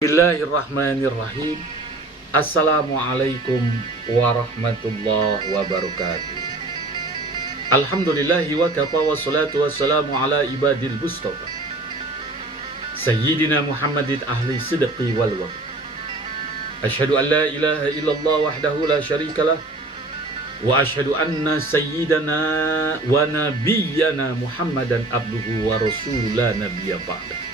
Bismillahirrahmanirrahim. Assalamualaikum warahmatullahi wabarakatuh. Alhamdulillahi wa kafa wa salatu wassalamu ala ibadil mustafa Sayyidina Muhammadin ahli sidqi wal wafa. Asyhadu an la ilaha illallah wahdahu la syarikalah wa asyhadu anna sayyidana wa nabiyyana Muhammadan abduhu wa rasulah nabiyya ba'da.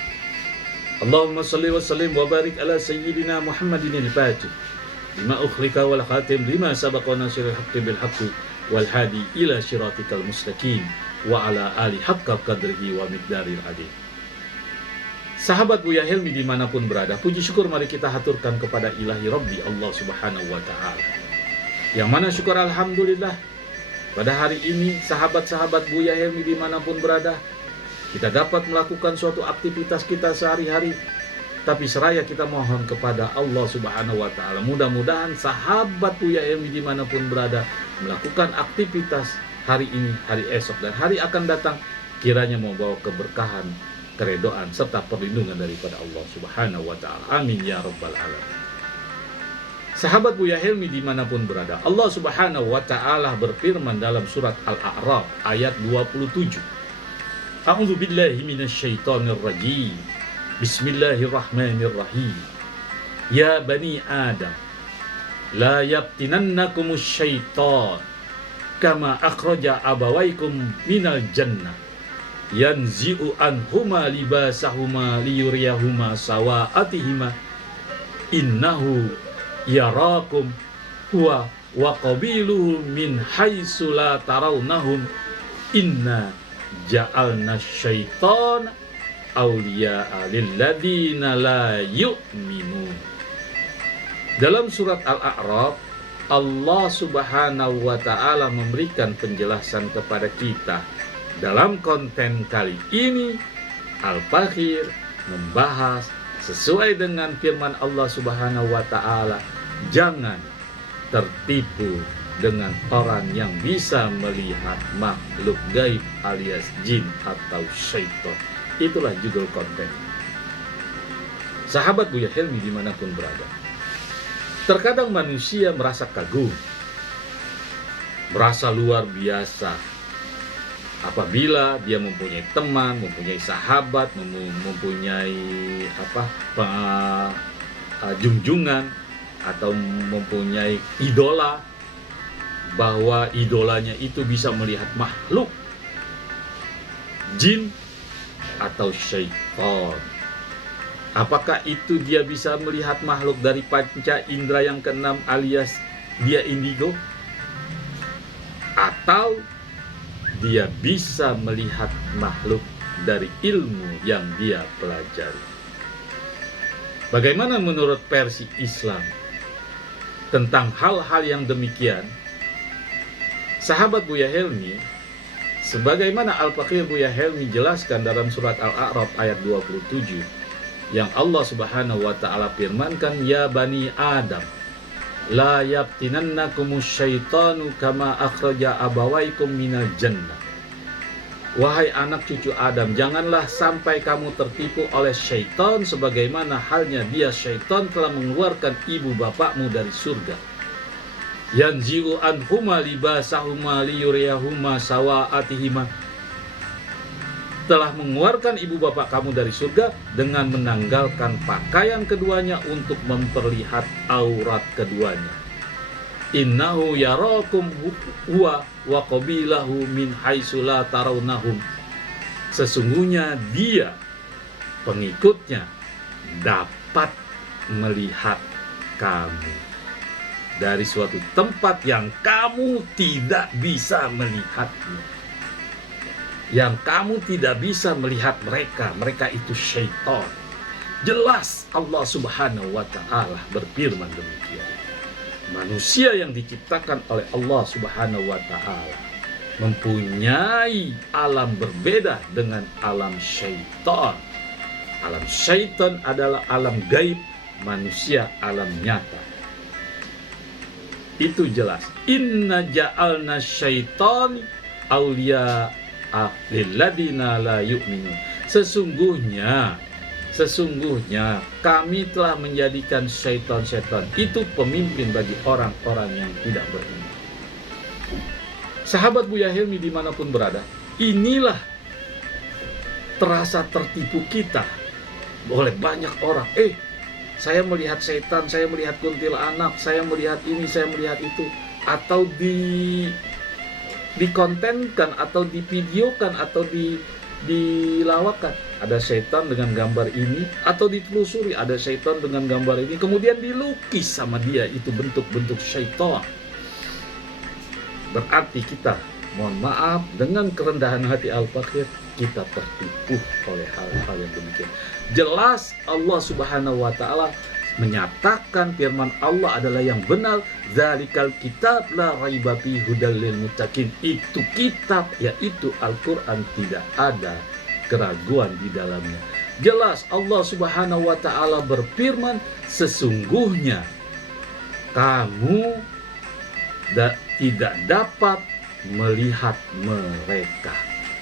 Allahumma salli wa sallim wa barik ala sayyidina Muhammadin al-Fatih lima ukhlika wal khatim lima sabaqa nasirul haqqi bil haqqi wal hadi ila syiratikal mustaqim wa ala ali haqqa qadrihi wa miqdaril adil. Sahabat Buya Helmi dimanapun berada, puji syukur mari kita haturkan kepada ilahi Rabbi Allah subhanahu wa ta'ala, yang mana syukur alhamdulillah pada hari ini sahabat-sahabat Buya Helmi dimanapun berada, kita dapat melakukan suatu aktivitas kita sehari-hari, tapi seraya kita mohon kepada Allah subhanahu wa ta'ala, mudah-mudahan sahabat Buya Helmi dimanapun berada melakukan aktivitas hari ini, hari esok, dan hari akan datang, kiranya membawa keberkahan, keredoan, serta perlindungan daripada Allah subhanahu wa ta'ala. Amin ya rabbal alamin. Sahabat Buya Helmi dimanapun berada, Allah subhanahu wa ta'ala berfirman dalam surat Al-A'raf ayat 27. A'udzu billahi minasyaitonir rajim. Bismillahirrahmanirrahim. Ya bani Adam, la yaftinannakumus syaitan kama akhraja abawaykum minal jannah yanzi'u anhuma libasahuma liyuriyahuma sawatihima innahu yarakum huwa wa qabiluhu min haitsu la tarawnahum inna ja'alna syaitan awliya'a lilladina la yu'minun. Dalam surat Al-A'raf, Allah subhanahu wa ta'ala memberikan penjelasan kepada kita. Dalam konten kali ini, Al-Fakhir membahas sesuai dengan firman Allah subhanahu wa ta'ala, jangan tertipu dengan orang yang bisa melihat makhluk gaib alias jin atau syaitan. Itulah judul konten. Sahabat Buya Helmi dimanapun berada, terkadang manusia merasa kagum, merasa luar biasa apabila dia mempunyai teman, mempunyai sahabat, mempunyai junjungan atau mempunyai idola, bahwa idolanya itu bisa melihat makhluk jin atau syaitan. Apakah itu dia bisa melihat makhluk dari panca indera yang keenam alias dia indigo, atau dia bisa melihat makhluk dari ilmu yang dia pelajari? Bagaimana menurut versi Islam tentang hal-hal yang demikian? Sahabat Buya Helmi, sebagaimana Al-Fakhir Buya Helmi jelaskan dalam surat Al-A'raf ayat 27, yang Allah subhanahu wa ta'ala firmankan, ya bani Adam, la yaftinannakumus syaitanu kama akhraja abawaykum minal jannah. Wahai anak cucu Adam, janganlah sampai kamu tertipu oleh syaitan sebagaimana halnya dia syaitan telah mengeluarkan ibu bapakmu dari surga. Yanzi'u anhuma libasahuma liyuriyahuma sawatihima, telah mengeluarkan ibu bapak kamu dari surga dengan menanggalkan pakaian keduanya untuk memperlihat aurat keduanya. Innahu yarakum huwa wa qabilahu min haitsu la tarawnahum, sesungguhnya dia, pengikutnya, dapat melihat kamu dari suatu tempat yang kamu tidak bisa melihatnya, yang kamu tidak bisa melihat mereka itu syaitan. Jelas Allah subhanahu wa ta'ala berfirman demikian. Manusia yang diciptakan oleh Allah subhanahu wa ta'ala mempunyai alam berbeda dengan alam syaitan. Alam syaitan adalah alam gaib, manusia alam nyata. Itu jelas. Inna ja'alna syaitan awliya'a lilladina la yu'minun. Sesungguhnya Sesungguhnya kami telah menjadikan syaitan-syaitan itu pemimpin bagi orang-orang yang tidak beriman. Sahabat Buya Helmi dimanapun berada, inilah terasa tertipu kita oleh banyak orang. Saya melihat setan, saya melihat kuntilanak, saya melihat ini, saya melihat itu. Atau dikontenkan, atau divideokan, atau dilawakan. Ada setan dengan gambar ini, atau ditelusuri ada setan dengan gambar ini, kemudian dilukis sama dia, itu bentuk-bentuk syaitan. Berarti kita, mohon maaf, dengan kerendahan hati Al-Fakir, kita tertipu oleh hal-hal yang demikian. Jelas Allah Subhanahu wa Ta'ala menyatakan firman Allah adalah yang benar. Dzalikal kitab la raiba fihi hudal lil muttaqin. Itu kitab, yaitu Al-Qur'an, tidak ada keraguan di dalamnya. Jelas Allah Subhanahu wa Ta'ala berfirman, sesungguhnya kamu tidak dapat melihat mereka,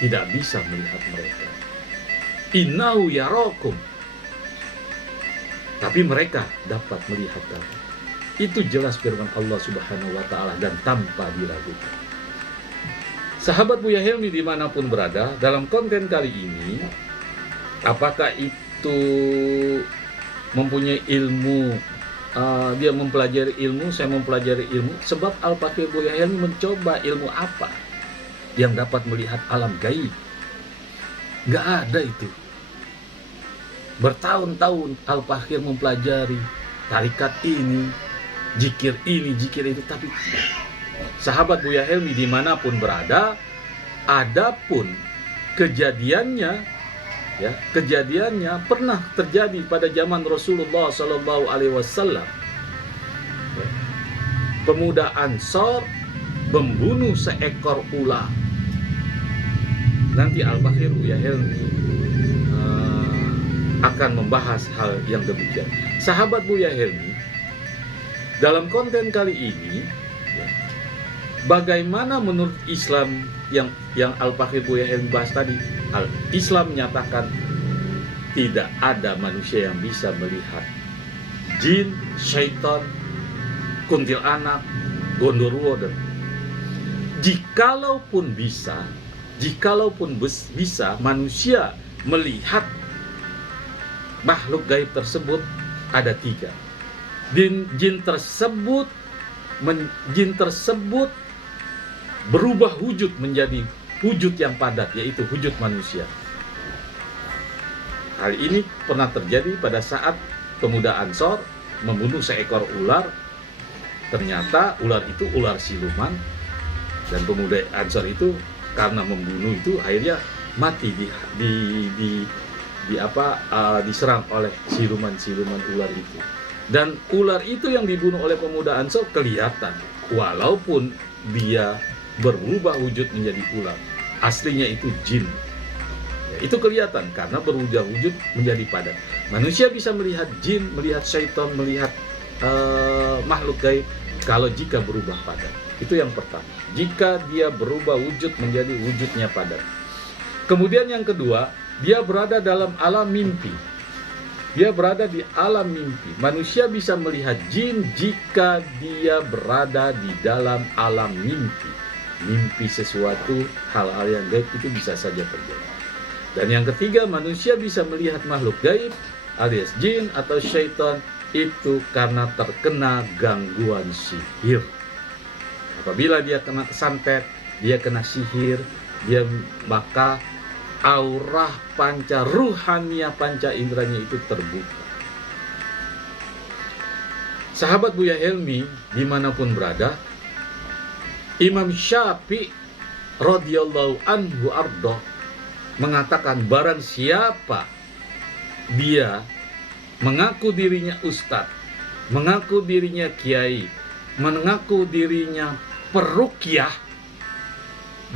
tidak bisa melihat mereka. Innahu yarakum, tapi mereka dapat melihat kamu. Itu jelas firman Allah Subhanahu wa Ta'ala dan tanpa diragukan. Sahabat Buya Helmi dimanapun berada, dalam konten kali ini, apakah itu mempunyai ilmu, dia mempelajari ilmu, saya mempelajari ilmu, sebab Al-Fakir Buya Helmi mencoba ilmu apa yang dapat melihat alam gaib. Nggak ada itu. Bertahun-tahun Al-Fakir mempelajari tarikat ini, zikir itu, tapi sahabat Buya Helmi dimanapun berada, adapun kejadiannya pernah terjadi pada zaman Rasulullah Sallallahu Alaihi Wasallam. Pemuda Ansor membunuh seekor ular. Nanti Al-Fakir Buya Helmi akan membahas hal yang demikian. Sahabat Buya Helmi, dalam konten kali ini, bagaimana menurut Islam yang Al-Fakir Buya Helmi bahas tadi? Islam menyatakan tidak ada manusia yang bisa melihat jin, syaitan, kuntilanak, gondoruo, dan jikalaupun bisa manusia melihat makhluk gaib tersebut, ada 3. Jin tersebut berubah wujud menjadi wujud yang padat, yaitu wujud manusia. Hal ini pernah terjadi pada saat pemuda Ansor membunuh seekor ular. Ternyata ular itu ular siluman, dan pemuda Ansor itu karena membunuh itu akhirnya mati diserang oleh siluman ular itu. Dan ular itu yang dibunuh oleh pemuda Ansor kelihatan, walaupun dia berubah wujud menjadi ular, aslinya itu jin. Itu kelihatan karena berubah wujud menjadi padat. Manusia bisa melihat jin, melihat syaitan, melihat makhluk gaib kalau jika berubah padat. Itu yang pertama, jika dia berubah wujud menjadi wujudnya padat. Kemudian yang kedua, dia berada dalam alam mimpi. Dia berada di alam mimpi. Manusia bisa melihat jin jika dia berada di dalam alam mimpi. Mimpi sesuatu, hal-hal yang gaib itu bisa saja terjadi. Dan yang ketiga, manusia bisa melihat makhluk gaib alias jin atau syaitan itu karena terkena gangguan sihir. Apabila dia kena santet, dia kena sihir, maka aurah panca ruhaniah, panca indranya itu terbuka. Sahabat Buya Helmi dimanapun berada, Imam Syafi'i radhiyallahu anhu ardo mengatakan, barang siapa dia mengaku dirinya ustadz, mengaku dirinya kiai, mengaku dirinya peruqyah,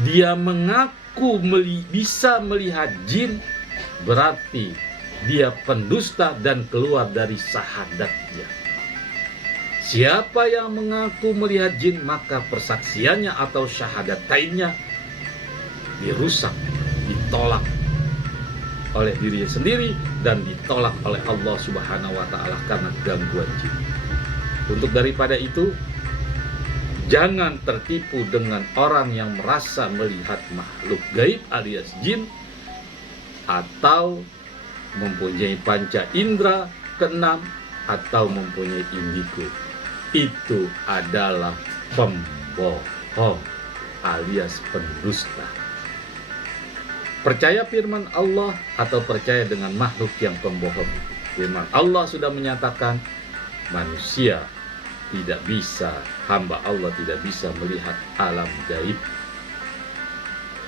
dia mengaku bisa melihat jin, berarti dia pendusta dan keluar dari syahadatnya. Siapa yang mengaku melihat jin, maka persaksiannya atau syahadatainnya dirusak, ditolak oleh dirinya sendiri dan ditolak oleh Allah Subhanahu wa Ta'ala karena gangguan jin. Untuk daripada itu, jangan tertipu dengan orang yang merasa melihat makhluk gaib alias jin atau mempunyai panca indera keenam atau mempunyai indigo. Itu adalah pembohong alias pendusta. Percaya firman Allah atau percaya dengan makhluk yang pembohong. Firman Allah sudah menyatakan manusia tidak bisa, hamba Allah tidak bisa melihat alam gaib.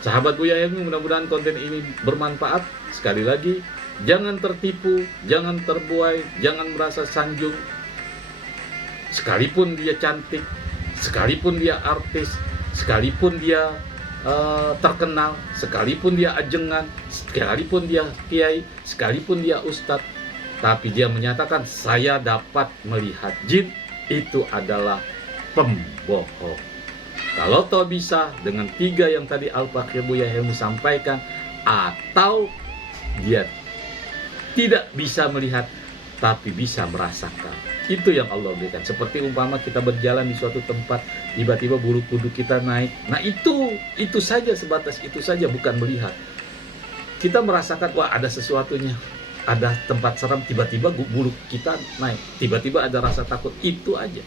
Sahabat Buya Helmi, mudah-mudahan konten ini bermanfaat. Sekali lagi, jangan tertipu, jangan terbuai, jangan merasa sanjung. Sekalipun dia cantik, sekalipun dia artis, sekalipun dia terkenal, sekalipun dia ajengan, sekalipun dia kiai, sekalipun dia ustadz, tapi dia menyatakan saya dapat melihat jin, itu adalah pembohong. Kalau toh bisa dengan 3 yang tadi Al-Fakir Buya Helmi sampaikan, atau dia tidak bisa melihat tapi bisa merasakan, itu yang Allah berikan. Seperti umpama kita berjalan di suatu tempat, tiba-tiba bulu kuduk kita naik. Nah itu saja, sebatas itu saja, bukan melihat. Kita merasakan, wah ada sesuatunya, ada tempat seram, tiba-tiba bulu kita naik, tiba-tiba ada rasa takut, itu aja.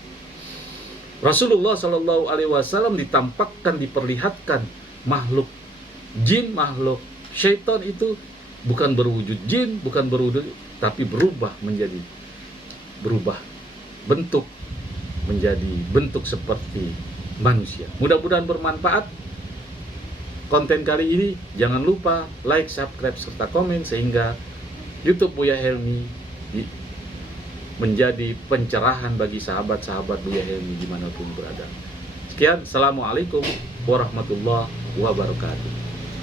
Rasulullah Shallallahu Alaihi Wasallam ditampakkan, diperlihatkan makhluk jin, makhluk syaitan itu bukan berwujud jin, bukan berwujud, tapi berubah bentuk menjadi bentuk seperti manusia. Mudah-mudahan bermanfaat konten kali ini. Jangan lupa like, subscribe, serta komen sehingga YouTube Buya Helmi menjadi pencerahan bagi sahabat-sahabat Buya Helmi dimanapun berada. Sekian, Assalamualaikum warahmatullahi wabarakatuh.